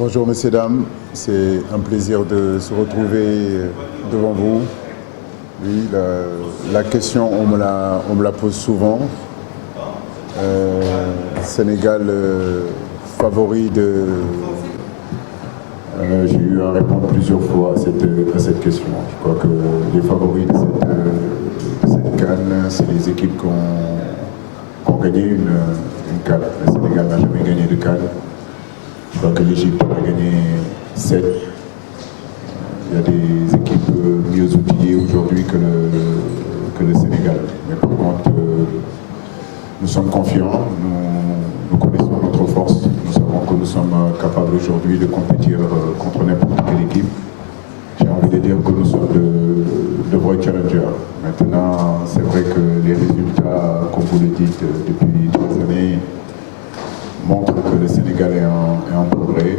Bonjour messieurs, dames, c'est un plaisir de se retrouver devant vous. Oui, la question, on me la pose souvent. Sénégal favori de... j'ai eu à répondre plusieurs fois à cette question. Je crois que les favoris de cette CAN, c'est les équipes qui ont gagné une CAN. Le Sénégal n'a jamais gagné de CAN. Je crois que l'Égypte a gagné 7. Il y a des équipes mieux outillées aujourd'hui que le Sénégal. Mais par contre, nous sommes confiants, nous connaissons notre force, nous savons que nous sommes capables aujourd'hui de compétir contre n'importe quelle équipe. J'ai envie de dire que nous sommes de vrais challengers. Maintenant, c'est vrai que les résultats, comme vous le dites, depuis 3 années, montre que le Sénégal est en progrès.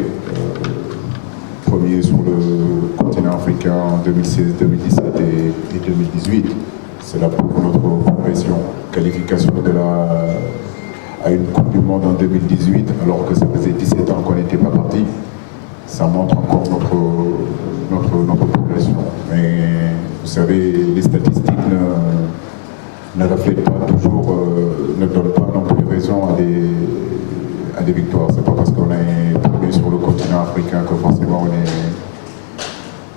Premier sur le continent africain en 2016, 2017 et 2018. Cela prouve notre progression. Qualification à une Coupe du Monde en 2018, alors que ça faisait 17 ans qu'on n'était pas parti. Ça montre encore notre progression. Mais vous savez, les statistiques ne reflètent pas toujours, ne donnent pas non plus raison à des victoires. C'est pas parce qu'on est premier sur le continent africain que forcément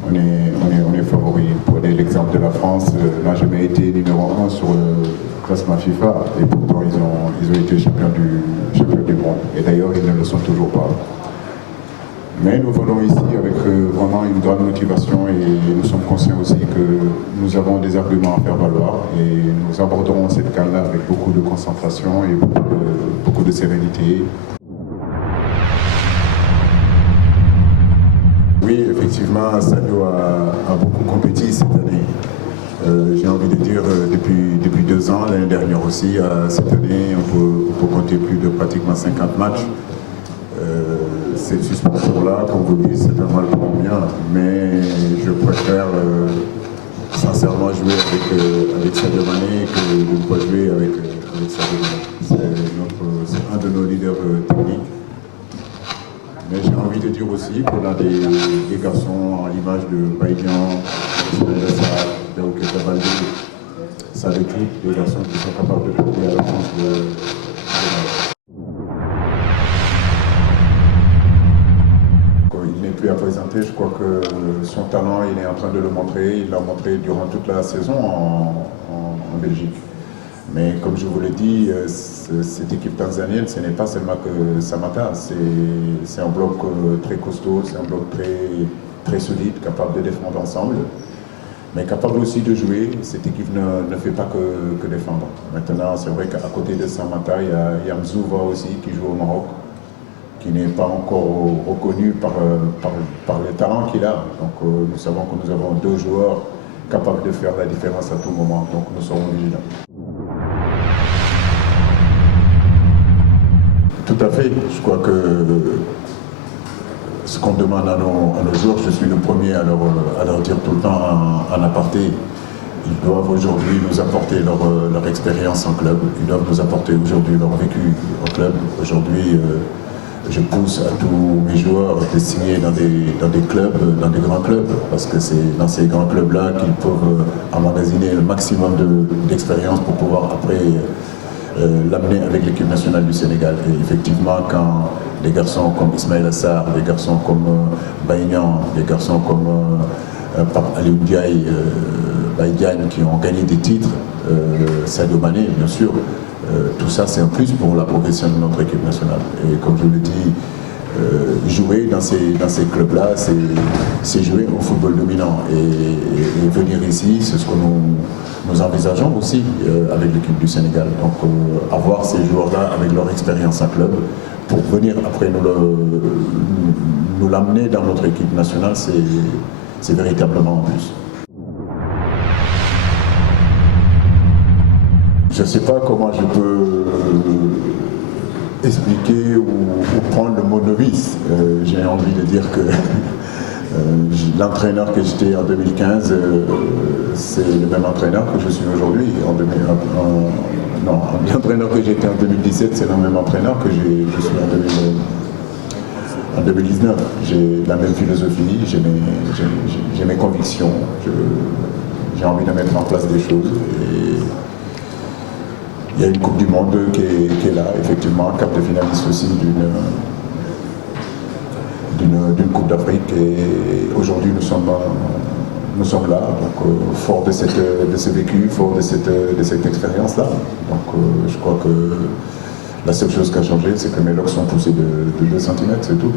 on est favori. Prenez l'exemple de la France, n'a jamais été numéro 1 sur le classement FIFA et pourtant ils ont été champions du monde. Et d'ailleurs ils ne le sont toujours pas. Mais nous venons ici avec vraiment une grande motivation et nous sommes conscients aussi que nous avons des arguments à faire valoir et nous aborderons cette CAN-là avec beaucoup de concentration et beaucoup de sérénité. Oui, effectivement, Sadio a beaucoup compétit cette année. J'ai envie de dire depuis 2 ans, l'année dernière aussi. Cette année, on peut compter plus de pratiquement 50 matchs. Cette suspension-là, comme vous dites, c'est un mal pour un bien, mais je préfère sincèrement jouer avec Sadio Mané que de ne pas jouer avec Sadio Mané. C'est un de nos leaders techniques. Mais j'ai envie de dire aussi qu'on a des garçons à l'image de Baïdian, Daouké Tabaldé, ça l'équipe, des garçons qui sont capables de porter à la France de il n'est plus à présenter, je crois que son talent, il est en train de le montrer, il l'a montré durant toute la saison en Belgique. Mais comme je vous l'ai dit, cette équipe tanzanienne, ce n'est pas seulement que Samata, c'est un bloc très costaud, c'est un bloc très solide, capable de défendre ensemble, mais capable aussi de jouer. Cette équipe ne fait pas que défendre. Maintenant, c'est vrai qu'à côté de Samata, il y a Mzouva aussi qui joue au Maroc, qui n'est pas encore reconnu par le talent qu'il a. Donc nous savons que nous avons 2 joueurs capables de faire la différence à tout moment, donc nous serons vigilants. Tout à fait. Je crois que ce qu'on demande à nos joueurs, je suis le premier à leur dire tout le temps en aparté, ils doivent aujourd'hui nous apporter leur expérience en club, ils doivent nous apporter aujourd'hui leur vécu en club. Aujourd'hui, je pousse à tous mes joueurs de signer dans des clubs, dans des grands clubs, parce que c'est dans ces grands clubs-là qu'ils peuvent emmagasiner le maximum d'expérience pour pouvoir après l'amener avec l'équipe nationale du Sénégal. Et effectivement, quand des garçons comme Ismaël Assar, des garçons comme Baïnian, des garçons comme Pape Aliou Ndiaye, Baïdiane, qui ont gagné des titres, Sadio Mané, bien sûr, tout ça c'est un plus pour la progression de notre équipe nationale. Et comme je le dis, jouer dans ces clubs-là, c'est jouer au football dominant. Et venir ici, c'est ce que nous envisageons aussi avec l'équipe du Sénégal. Donc avoir ces joueurs-là avec leur expérience en club, pour venir après nous l'amener dans notre équipe nationale, c'est véritablement un plus. Je ne sais pas comment je peux expliquer ou prendre le mot novice. J'ai envie de dire que l'entraîneur que j'étais en 2015, c'est le même entraîneur que je suis aujourd'hui. L'entraîneur que j'étais en 2017, c'est le même entraîneur que je suis en 2019. J'ai la même philosophie, j'ai mes convictions, j'ai envie de mettre en place des choses. Et il y a une Coupe du Monde qui est là, effectivement, quart de finaliste aussi d'une Coupe d'Afrique. Et aujourd'hui, nous sommes là, donc fort de ce vécu, fort de cette expérience-là. Donc je crois que la seule chose qui a changé, c'est que mes locks sont poussés de 2 cm, c'est tout.